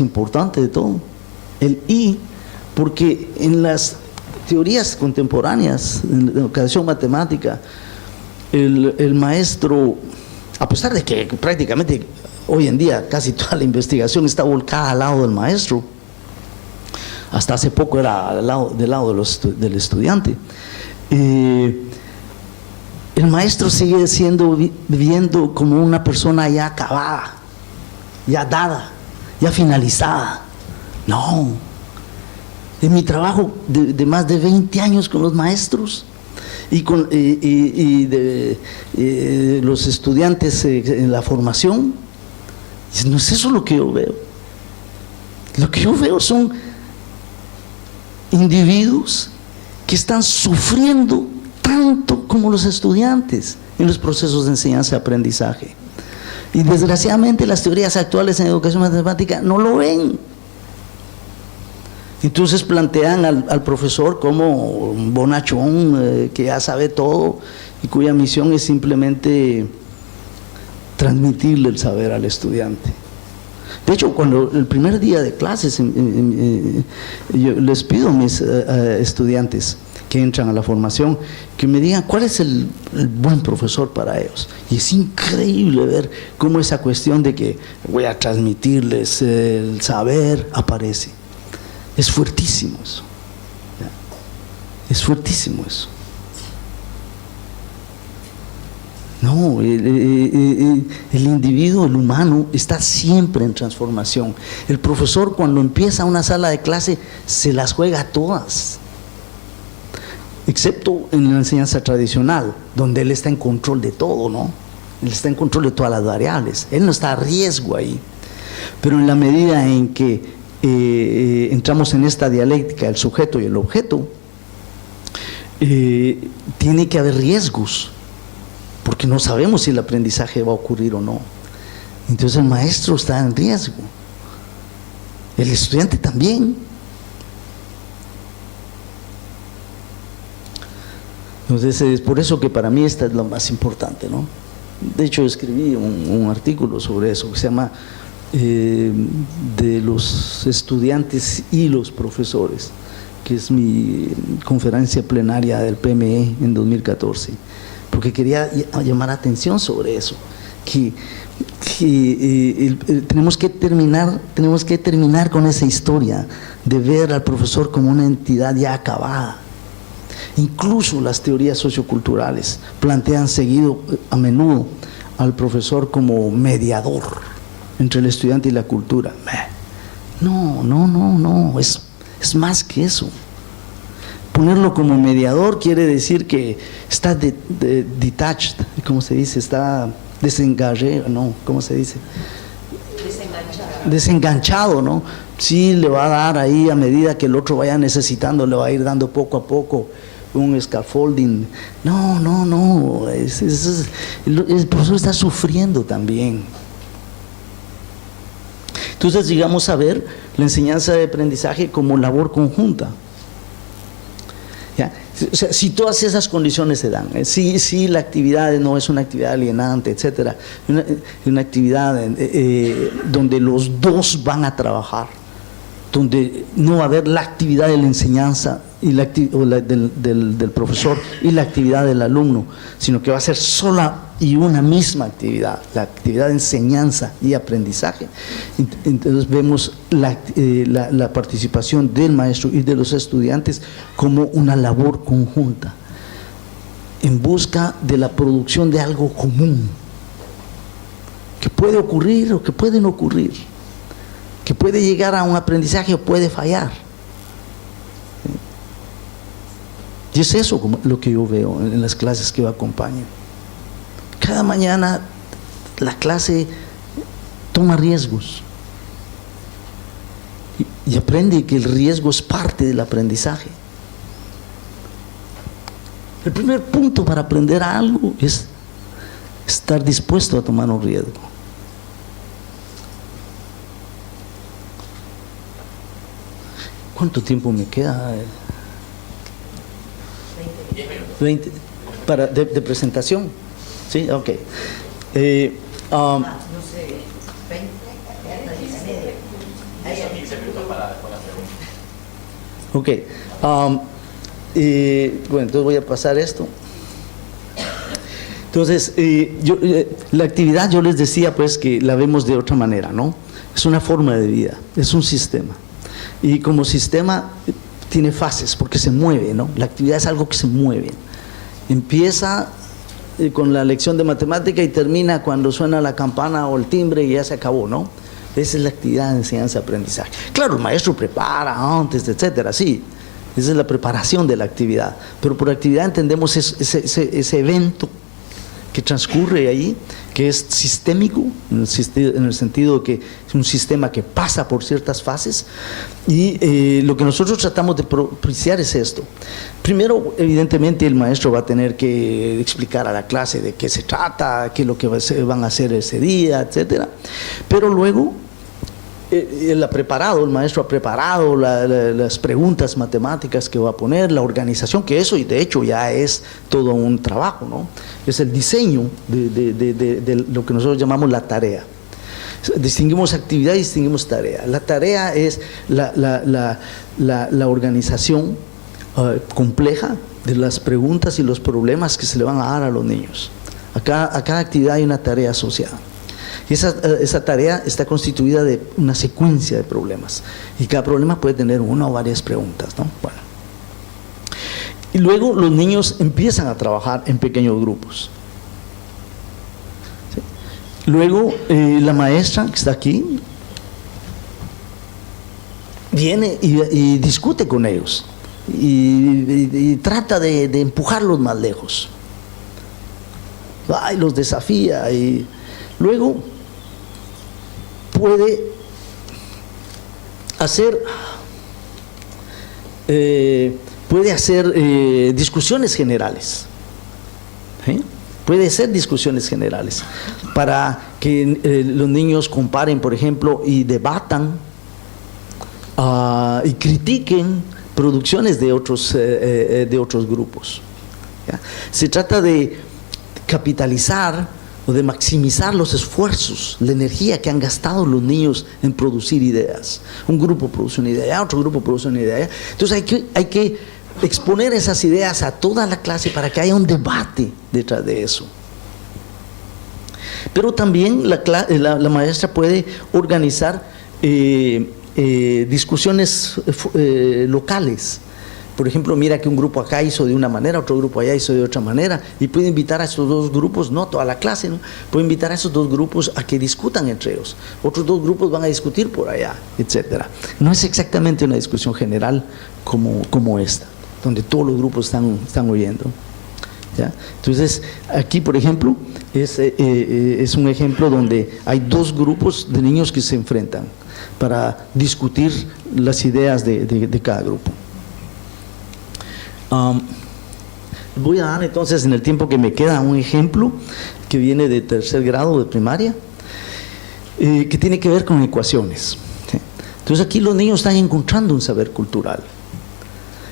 más importante de todo. El I, porque en las teorías contemporáneas, en la educación matemática, el maestro, a pesar de que prácticamente hoy en día casi toda la investigación está volcada al lado del maestro, hasta hace poco era del lado del estudiante, el maestro sigue viviendo como una persona ya acabada, ya dada, ya finalizada. No, en mi trabajo de más de 20 años con los maestros y de los estudiantes en la formación, no es eso lo que yo veo. Lo que yo veo son individuos que están sufriendo tanto como los estudiantes en los procesos de enseñanza y aprendizaje. Y desgraciadamente las teorías actuales en educación matemática no lo ven. Entonces plantean al profesor como un bonachón que ya sabe todo y cuya misión es simplemente transmitirle el saber al estudiante. De hecho, cuando el primer día de clases, yo les pido a mis estudiantes que entran a la formación, que me digan cuál es el buen profesor para ellos. Y es increíble ver cómo esa cuestión de que voy a transmitirles el saber aparece. Es fuertísimo eso. Es fuertísimo eso. No, el individuo, el humano, está siempre en transformación. El profesor, cuando empieza una sala de clase, se las juega todas. Excepto en la enseñanza tradicional, donde él está en control de todo, ¿no? Él está en control de todas las variables. Él no está a riesgo ahí. Pero en la medida en que entramos en esta dialéctica, el sujeto y el objeto, tiene que haber riesgos, porque no sabemos si el aprendizaje va a ocurrir o no. Entonces el maestro está en riesgo, el estudiante también. Entonces es por eso que para mí esta es lo más importante, ¿no? De hecho escribí un artículo sobre eso que se llama de los estudiantes y los profesores, que es mi conferencia plenaria del PME en 2014, porque quería llamar atención sobre eso, que tenemos que terminar con esa historia de ver al profesor como una entidad ya acabada. Incluso las teorías socioculturales plantean a menudo al profesor como mediador entre el estudiante y la cultura. No, es más que eso. Ponerlo como mediador quiere decir que está detached, ¿cómo se dice? Está desengagé, no, ¿cómo se dice? Desenganchado, ¿no? Sí, le va a dar ahí a medida que el otro vaya necesitando, le va a ir dando poco a poco un scaffolding. No, el profesor está sufriendo también. Entonces llegamos a ver la enseñanza de aprendizaje como labor conjunta. ¿Ya? O sea, si todas esas condiciones se dan, si la actividad no es una actividad alienante, etcétera, una actividad donde los dos van a trabajar, donde no va a haber la actividad de la enseñanza y del profesor y la actividad del alumno, sino que va a ser sola y una misma actividad, la actividad de enseñanza y aprendizaje. Entonces vemos la participación del maestro y de los estudiantes como una labor conjunta, en busca de la producción de algo común, que puede ocurrir o que puede no ocurrir, que puede llegar a un aprendizaje o puede fallar. Y es eso lo que yo veo en las clases que yo acompaño. Cada mañana la clase toma riesgos y aprende que el riesgo es parte del aprendizaje. El primer punto para aprender algo es estar dispuesto a tomar un riesgo. ¿Cuánto tiempo me queda? 20 de presentación. Sí, ok. No sé, 20, ahí Ok. Bueno, entonces voy a pasar esto. Entonces, la actividad, yo les decía pues que la vemos de otra manera, ¿no? Es una forma de vida, es un sistema. Y como sistema tiene fases porque se mueve, ¿no? La actividad es algo que se mueve. Empieza con la lección de matemática y termina cuando suena la campana o el timbre y ya se acabó, ¿no? Esa es la actividad de enseñanza-aprendizaje. Claro, el maestro prepara antes, etcétera, sí. Esa es la preparación de la actividad. Pero por actividad entendemos ese evento que transcurre ahí, que es sistémico, en el sentido de que es un sistema que pasa por ciertas fases, y lo que nosotros tratamos de propiciar es esto. Primero, evidentemente, el maestro va a tener que explicar a la clase de qué se trata, qué es lo que van a hacer ese día, etcétera. Pero luego, el maestro ha preparado las preguntas matemáticas que va a poner, la organización, que eso y de hecho ya es todo un trabajo, ¿no? Es el diseño de lo que nosotros llamamos la tarea. Distinguimos actividad y distinguimos tarea. La tarea es la organización compleja de las preguntas y los problemas que se le van a dar a los niños. A cada actividad hay una tarea asociada. Y esa tarea está constituida de una secuencia de problemas. Y cada problema puede tener una o varias preguntas, ¿no? Bueno. Y luego los niños empiezan a trabajar en pequeños grupos. ¿Sí? Luego la maestra que está aquí viene y discute con ellos. Y trata de empujarlos más lejos. Ay, los desafía y luego puede hacer discusiones generales. ¿Sí? Puede ser discusiones generales para que los niños comparen, por ejemplo, y debatan y critiquen producciones de otros grupos. ¿Ya? Se trata de capitalizar o de maximizar los esfuerzos, la energía que han gastado los niños en producir ideas. Un grupo produce una idea, otro grupo produce una idea. Entonces hay que exponer esas ideas a toda la clase para que haya un debate detrás de eso. Pero también la maestra puede organizar discusiones locales. Por ejemplo, mira que un grupo acá hizo de una manera, otro grupo allá hizo de otra manera, y puede invitar a esos dos grupos, no toda la clase, ¿no? Puede invitar a esos dos grupos a que discutan entre ellos. Otros dos grupos van a discutir por allá, etcétera. No es exactamente una discusión general como esta, donde todos los grupos están oyendo. ¿Ya? Entonces, aquí, por ejemplo, es un ejemplo donde hay dos grupos de niños que se enfrentan para discutir las ideas de cada grupo. Voy a dar entonces en el tiempo que me queda un ejemplo que viene de tercer grado de primaria, que tiene que ver con ecuaciones. ¿Sí? Entonces aquí los niños están encontrando un saber cultural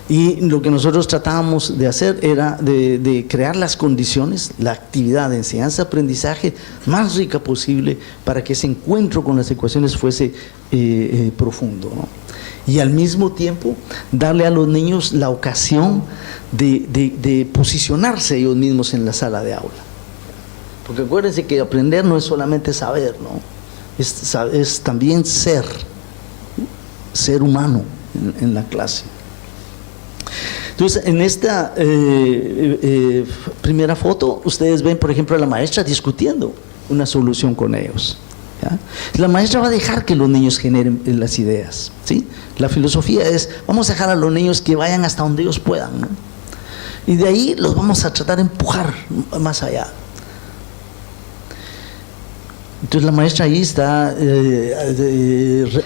y lo que nosotros tratábamos de hacer era de crear las condiciones, la actividad de enseñanza-aprendizaje más rica posible para que ese encuentro con las ecuaciones fuese profundo, ¿no? Y al mismo tiempo darle a los niños la ocasión de posicionarse ellos mismos en la sala de aula. Porque acuérdense que aprender no es solamente saber, ¿no? Es también ser humano en la clase. Entonces, en esta primera foto, ustedes ven, por ejemplo, a la maestra discutiendo una solución con ellos. ¿Ya? La maestra va a dejar que los niños generen las ideas, ¿sí? La filosofía es, vamos a dejar a los niños que vayan hasta donde ellos puedan, ¿no? Y de ahí los vamos a tratar de empujar más allá. Entonces la maestra ahí está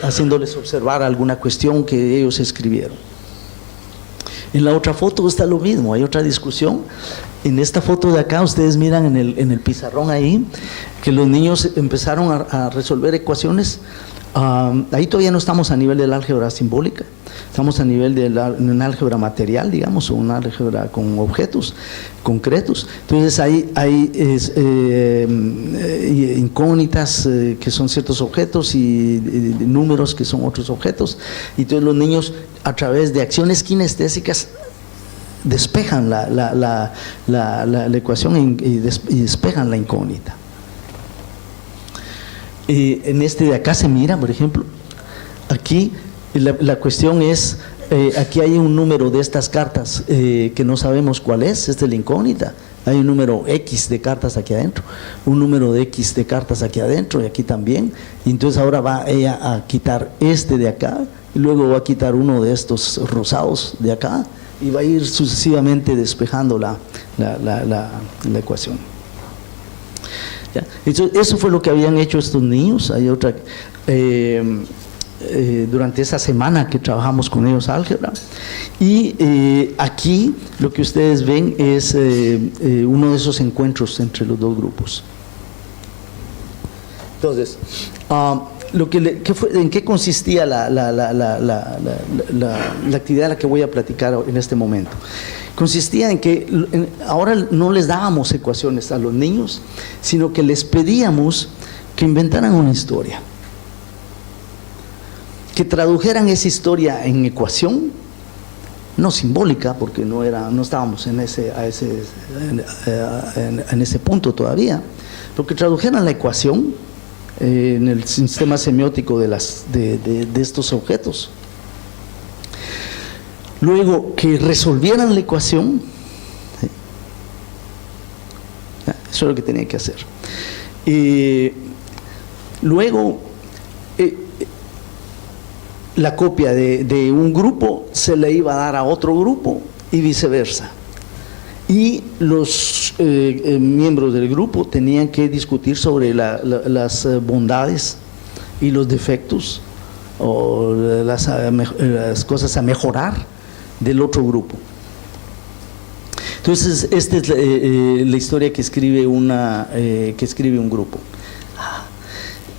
haciéndoles observar alguna cuestión que ellos escribieron. En la otra foto está lo mismo, hay otra discusión. En esta foto de acá, ustedes miran en el pizarrón ahí, que los niños empezaron a resolver ecuaciones Ahí todavía no estamos a nivel del álgebra simbólica, estamos a nivel de un álgebra material, digamos, o un álgebra con objetos concretos. Entonces hay incógnitas que son ciertos objetos y números que son otros objetos. Y entonces los niños, a través de acciones kinestésicas, despejan la ecuación y despejan la incógnita. En este de acá se mira, por ejemplo, aquí la cuestión es, aquí hay un número de estas cartas que no sabemos cuál es, esta es la incógnita. Hay un número X de cartas aquí adentro, un número de X de cartas aquí adentro y aquí también. Y entonces ahora va ella a quitar este de acá, y luego va a quitar uno de estos rosados de acá, y va a ir sucesivamente despejando la ecuación. ¿Ya? Eso fue lo que habían hecho estos niños. Hay otra, durante esa semana que trabajamos con ellos álgebra, y aquí lo que ustedes ven es uno de esos encuentros entre los dos grupos. Entonces, ¿en qué consistía la actividad a la que voy a platicar en este momento? Consistía en que ahora no les dábamos ecuaciones a los niños, sino que les pedíamos que inventaran una historia, que tradujeran esa historia en ecuación, no simbólica, porque no estábamos en ese punto todavía, pero que tradujeran la ecuación en el sistema semiótico de estos objetos. Luego que resolvieran la ecuación, ¿sí? Eso es lo que tenían que hacer. Luego la copia de un grupo se le iba a dar a otro grupo y viceversa. Y los miembros del grupo tenían que discutir sobre las bondades y los defectos o las cosas a mejorar del otro grupo. Entonces, esta es la historia que escribe un grupo.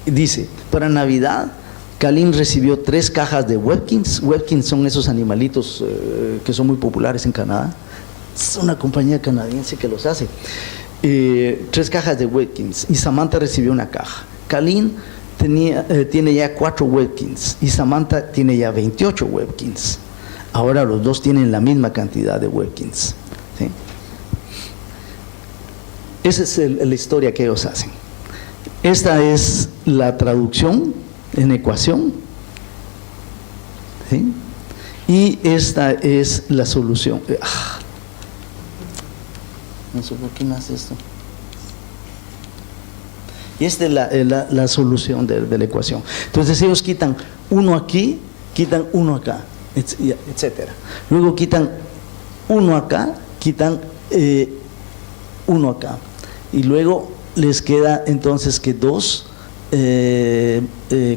Dice: para Navidad, Kalin recibió 3 cajas de Webkinz. Webkinz son esos animalitos que son muy populares en Canadá. Es una compañía canadiense que los hace. 3 cajas de Webkinz, y Samantha recibió una caja. Kalin tiene ya 4 Webkinz y Samantha tiene ya 28 Webkinz. Ahora los dos tienen la misma cantidad de Webkinz, ¿sí? Esa es la historia que ellos hacen. Esta es la traducción en ecuación, ¿sí? Y esta es la solución. No sé por qué me hace esto. Y esta es la solución de la ecuación. Entonces ellos quitan uno aquí, quitan uno acá, etcétera. Luego quitan uno acá, quitan uno acá, y luego les queda entonces que 2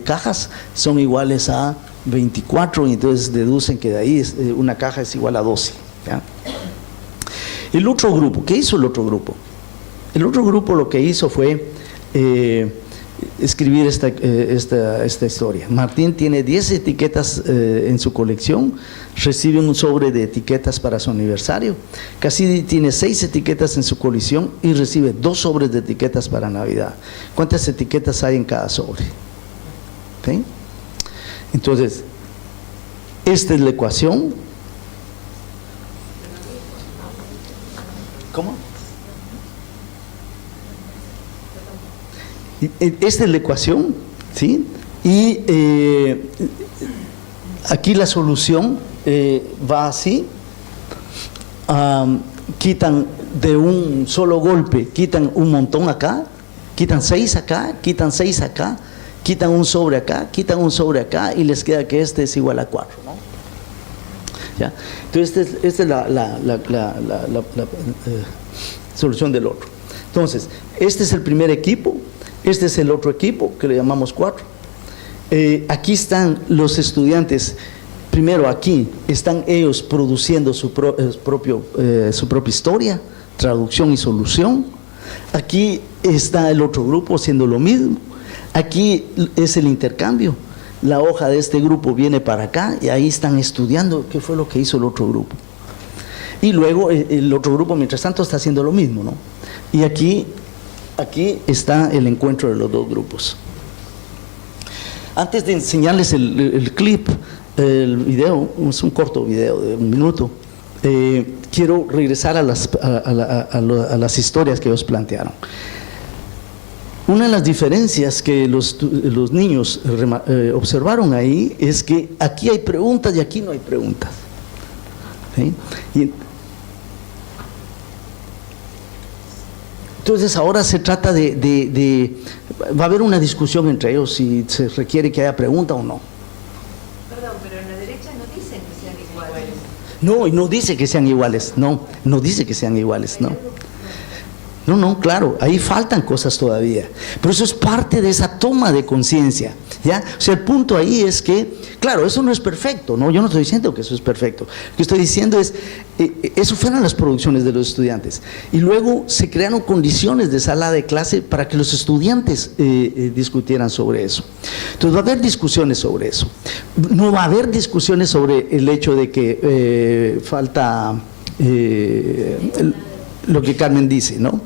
cajas son iguales a 24, y entonces deducen que de ahí una caja es igual a 12, ¿ya? El otro grupo, ¿qué hizo el otro grupo? El otro grupo lo que hizo fue escribir esta historia. Martín tiene 10 etiquetas en su colección, recibe un sobre de etiquetas para su aniversario. Cassidy tiene 6 etiquetas en su colección y recibe 2 sobres de etiquetas para Navidad. ¿Cuántas etiquetas hay en cada sobre? ¿Sí? Entonces, esta es la ecuación. ¿Cómo? Esta es la ecuación, ¿sí? Y aquí la solución va así. Quitan de un solo golpe, quitan un montón acá, quitan 6 acá, quitan 6 acá, quitan un sobre acá, quitan un sobre acá, y les queda que este es igual a 4, ¿no? ¿Ya? Entonces esta es la solución del otro. Entonces, este es el primer equipo. Este es el otro equipo, que le llamamos 4. Aquí están los estudiantes. Primero, aquí están ellos produciendo su propia historia, traducción y solución. Aquí está el otro grupo haciendo lo mismo. Aquí es el intercambio. la hoja de este grupo viene para acá y ahí están estudiando qué fue lo que hizo el otro grupo. Y luego el otro grupo, mientras tanto, está haciendo lo mismo, ¿no? Y aquí está el encuentro de los dos grupos. Antes de enseñarles el clip, el video, es un corto video de 1 minuto, quiero regresar a las historias que ellos plantearon. Una de las diferencias que los niños observaron ahí es que aquí hay preguntas y aquí no hay preguntas. ¿Sí? Entonces ahora se trata va a haber una discusión entre ellos si se requiere que haya pregunta o no. Perdón, pero en la derecha no dicen que sean iguales. No, y no dice que sean iguales, no dice que sean iguales, no. No, claro, ahí faltan cosas todavía, pero eso es parte de esa toma de conciencia, ¿ya? O sea, el punto ahí es que, claro, eso no es perfecto, ¿no? Yo no estoy diciendo que eso es perfecto, lo que estoy diciendo es, eso fueron las producciones de los estudiantes, y luego se crearon condiciones de sala de clase para que los estudiantes discutieran sobre eso. Entonces va a haber discusiones sobre eso, no va a haber discusiones sobre el hecho de que falta… lo que Carmen dice, ¿no?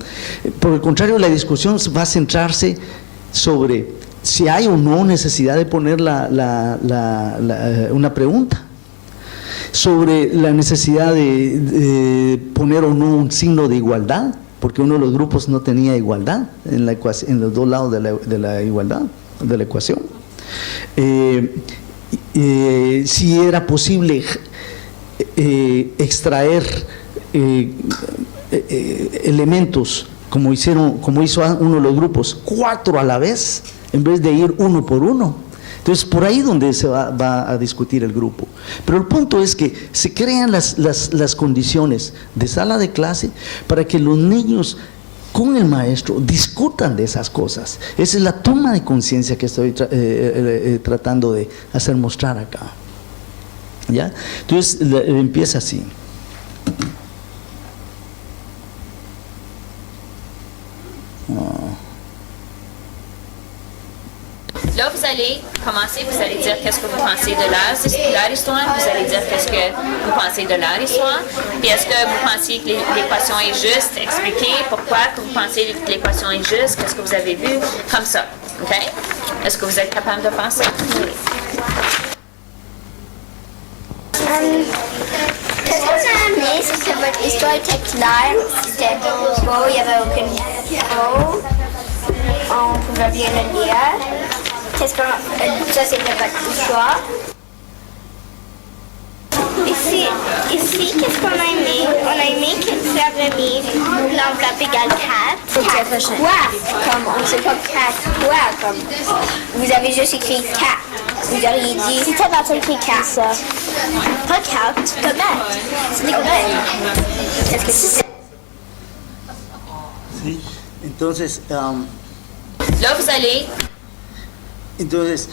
Por el contrario, la discusión va a centrarse sobre si hay o no necesidad de poner una pregunta, sobre la necesidad de poner o no un signo de igualdad, porque uno de los grupos no tenía igualdad en los dos lados de la igualdad, de la ecuación. Si era posible extraer elementos como hizo uno de los grupos, 4 a la vez, en vez de ir uno por uno. Entonces, por ahí donde se va a discutir el grupo. Pero el punto es que se crean las condiciones de sala de clase para que los niños con el maestro discutan de esas cosas. Esa es la toma de conciencia que estoy tratando de hacer mostrar acá. ¿Ya? Entonces, empieza así. Là, vous allez commencer, vous allez dire qu'est-ce que vous pensez de leur histoire, vous allez dire qu'est-ce que vous pensez de leur histoire, puis est-ce que vous pensez que l'équation est juste, expliquez pourquoi que vous pensez que l'équation est juste, qu'est-ce que vous avez vu, comme ça, ok? Est-ce que vous êtes capable de faire ça? Qu'est-ce que ça a amené, c'est que votre histoire était claire, c'était beau, il n'y avait aucune faute, on pouvait bien le lire. Ça c'était votre histoire. Ici, qu'est-ce qu'on a aimé? On a aimé que ça avait mis l'enveloppe égale 4. Quoi? Comme on ne sait pas 4 quoi? Comme vous avez juste écrit 4. Vous auriez dit, c'était pas écrit 4 ça. Pas 4, correct. C'était correct. Est-ce que c'est… Sí, entonces… Là, vous allez… Entonces,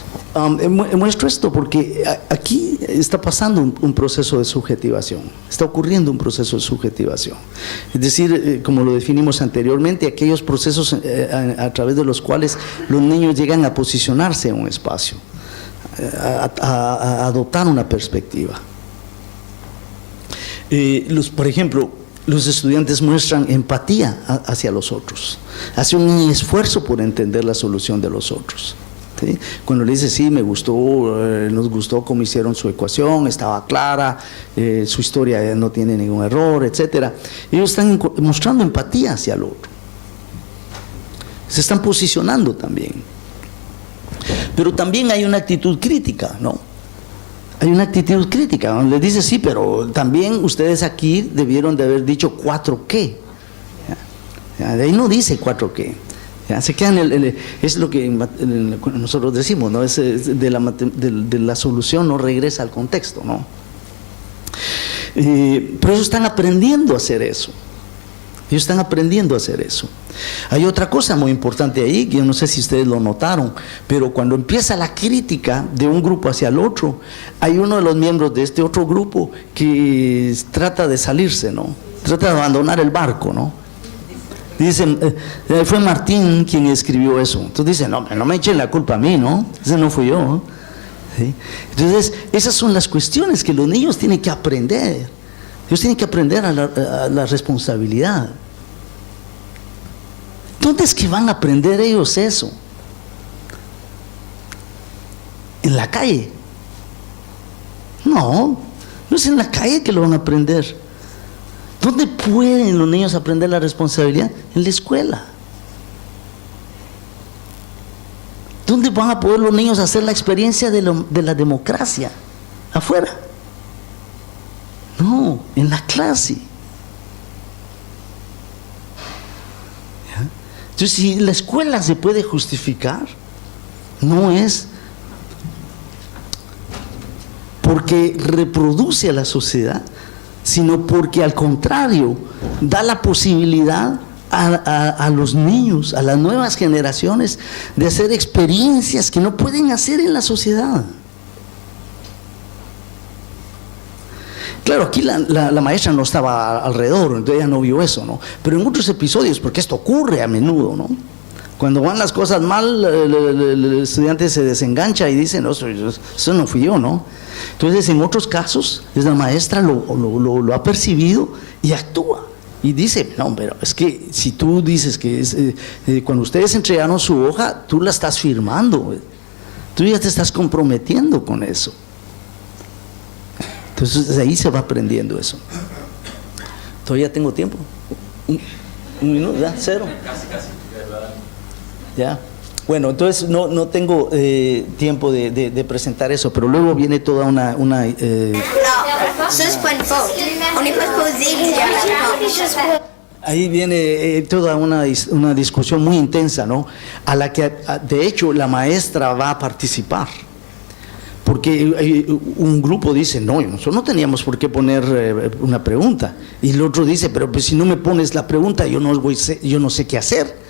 muestro esto porque aquí está pasando un proceso de subjetivación, está ocurriendo un proceso de subjetivación. Es decir, como lo definimos anteriormente, aquellos procesos a través de los cuales los niños llegan a posicionarse en un espacio, a adoptar una perspectiva. Por ejemplo, los estudiantes muestran empatía hacia los otros, hacen un esfuerzo por entender la solución de los otros. ¿Sí? Cuando le dice, sí, me gustó, nos gustó cómo hicieron su ecuación, estaba clara, su historia no tiene ningún error, etcétera. Ellos están mostrando empatía hacia el otro. Se están posicionando también. Pero también hay una actitud crítica, ¿no? Hay una actitud crítica, donde le dice, sí, pero también ustedes aquí debieron de haber dicho 4 qué. De ahí no dice 4 qué. Ya, se quedan es lo que nosotros decimos, ¿no? Es de la solución no regresa al contexto, ¿no? Pero ellos están aprendiendo a hacer eso. Ellos están aprendiendo a hacer eso. Hay otra cosa muy importante ahí, que yo no sé si ustedes lo notaron, pero cuando empieza la crítica de un grupo hacia el otro, hay uno de los miembros de este otro grupo que trata de salirse, ¿no? Trata de abandonar el barco, ¿no? Dicen, fue Martín quien escribió eso. Entonces dicen, no me echen la culpa a mí, ¿no? Ese no fui yo. ¿Sí? Entonces, esas son las cuestiones que los niños tienen que aprender. Ellos tienen que aprender a la responsabilidad. ¿Dónde es que van a aprender ellos eso? ¿En la calle? No, no es en la calle que lo van a aprender. ¿Dónde pueden los niños aprender la responsabilidad? En la escuela. ¿Dónde van a poder los niños hacer la experiencia de la democracia? Afuera. No, en la clase. ¿Ya? Entonces, si la escuela se puede justificar, no es porque reproduce a la sociedad, sino porque al contrario, da la posibilidad a los niños, a las nuevas generaciones, de hacer experiencias que no pueden hacer en la sociedad. Claro, aquí la maestra no estaba alrededor, entonces ella no vio eso, ¿no? Pero en otros episodios, porque esto ocurre a menudo, ¿no? Cuando van las cosas mal, el estudiante se desengancha y dice, no, eso no fui yo, ¿no? Entonces, en otros casos, la maestra lo ha percibido y actúa. Y dice, no, pero es que si tú dices que cuando ustedes entregaron su hoja, tú la estás firmando, tú ya te estás comprometiendo con eso. Entonces, de ahí se va aprendiendo eso. Todavía tengo tiempo. Un minuto, ya, 0. Casi. Ya. Bueno, entonces no tengo tiempo de presentar eso, pero luego viene toda una Non, ça c'est pas une faute. On n'est pas supposé dire la faute. ahí viene toda una discusión muy intensa, ¿no? A la que, de hecho, la maestra va a participar. Porque un grupo dice, no, nosotros no teníamos por qué poner una pregunta. Y el otro dice, pero pues si no me pones la pregunta, yo no sé qué hacer.